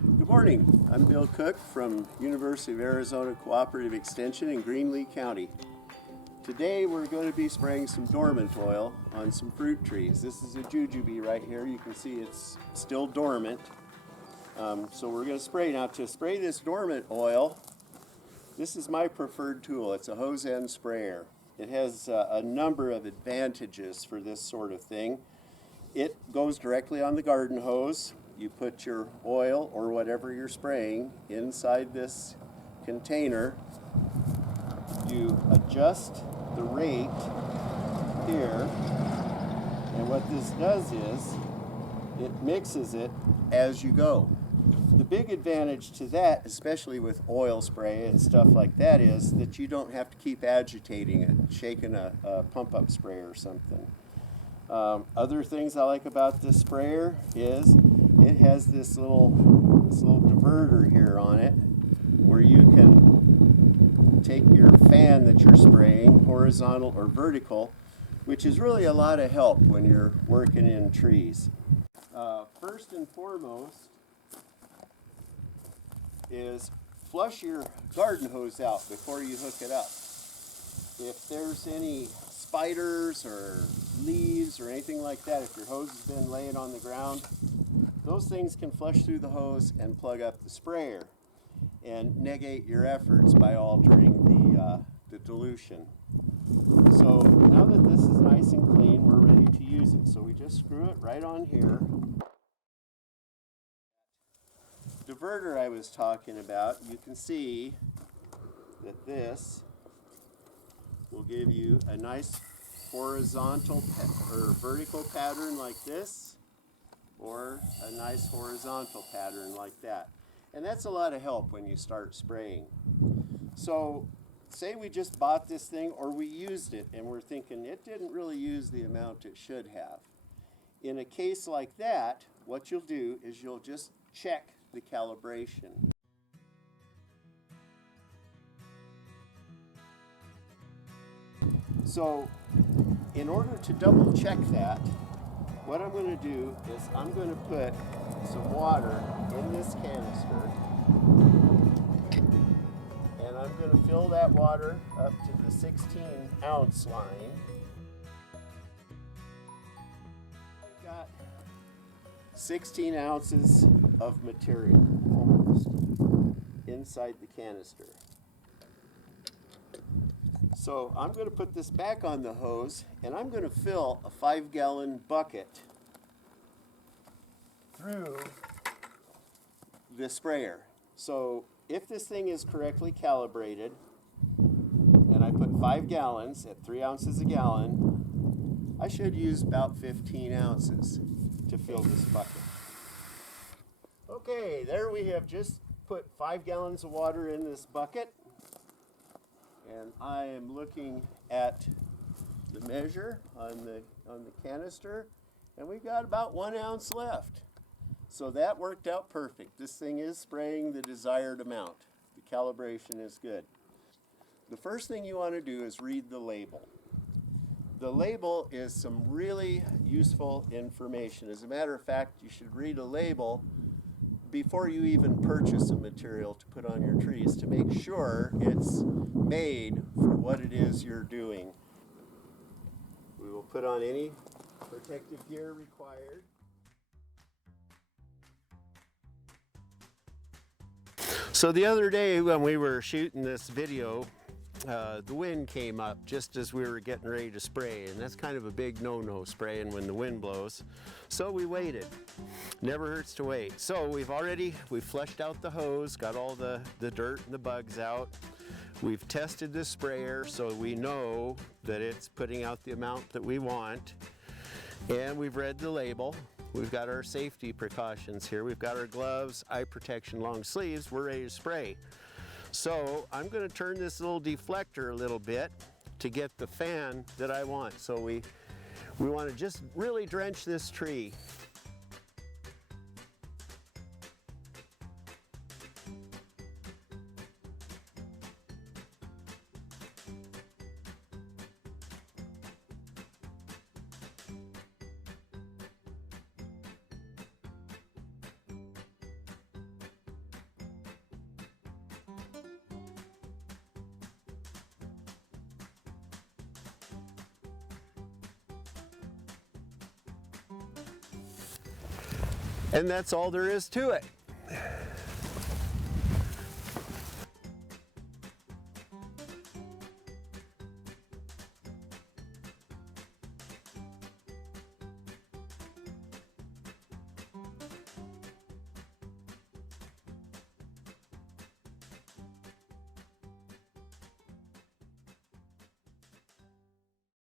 Good morning. I'm Bill Cook from University of Arizona Cooperative Extension in Greenlee County. Today we're going to be spraying some dormant oil on some fruit trees. This is a jujube right here. You can see it's still dormant. So we're going to spray. Now to spray this dormant oil, this is my preferred tool. It's a hose end sprayer. It has a number of advantages for this sort of thing. It goes directly on the garden hose. You put your oil or whatever you're spraying inside this container. You adjust the rate here, and what this does is it mixes it as you go. The big advantage to that, especially with oil spray and stuff like that, is that you don't have to keep agitating it, shaking a pump-up sprayer or something. Other things I like about this sprayer is it has this little diverter here on it where you can take your fan that you're spraying, horizontal or vertical, which is really a lot of help when you're working in trees. First and foremost is flush your garden hose out before you hook it up. If there's any spiders or leaves or anything like that, if your hose has been laying on the ground, those things can flush through the hose and plug up the sprayer and negate your efforts by altering the dilution. So now that this is nice and clean, we're ready to use it. So we just screw it right on here. Diverter I was talking about, you can see that this will give you a nice horizontal or vertical pattern like this, or a nice horizontal pattern like that. And that's a lot of help when you start spraying. So say we just bought this thing or we used it and we're thinking it didn't really use the amount it should have. In a case like that, what you'll do is you'll just check the calibration. So in order to double check that, what I'm going to do is I'm going to put some water in this canister, and I'm going to fill that water up to the 16-ounce line. I've got 16 ounces of material almost inside the canister. So I'm going to put this back on the hose, and I'm going to fill a 5-gallon bucket through the sprayer. So if this thing is correctly calibrated, and I put 5 gallons at 3 ounces a gallon, I should use about 15 ounces to fill this bucket. Okay, there we have just put 5 gallons of water in this bucket. And I am looking at the measure on the canister, and we've got about 1 ounce left. So that worked out perfect. This thing is spraying the desired amount. The calibration is good. The first thing you want to do is read the label. The label is some really useful information. As a matter of fact, you should read a label before you even purchase a material to put on your trees to make sure it's made for what it is you're doing. We will put on any protective gear required. So the other day when we were shooting this video, the wind came up just as we were getting ready to spray, and that's kind of a big no-no, spraying when the wind blows. So we waited. Never hurts to wait. So we've flushed out the hose, got all the dirt and the bugs out. We've tested the sprayer so we know that it's putting out the amount that we want. And we've read the label. We've got our safety precautions here. We've got our gloves, eye protection, long sleeves. We're ready to spray. So I'm going to turn this little deflector a little bit to get the fan that I want. So we want to just really drench this tree. And that's all there is to it.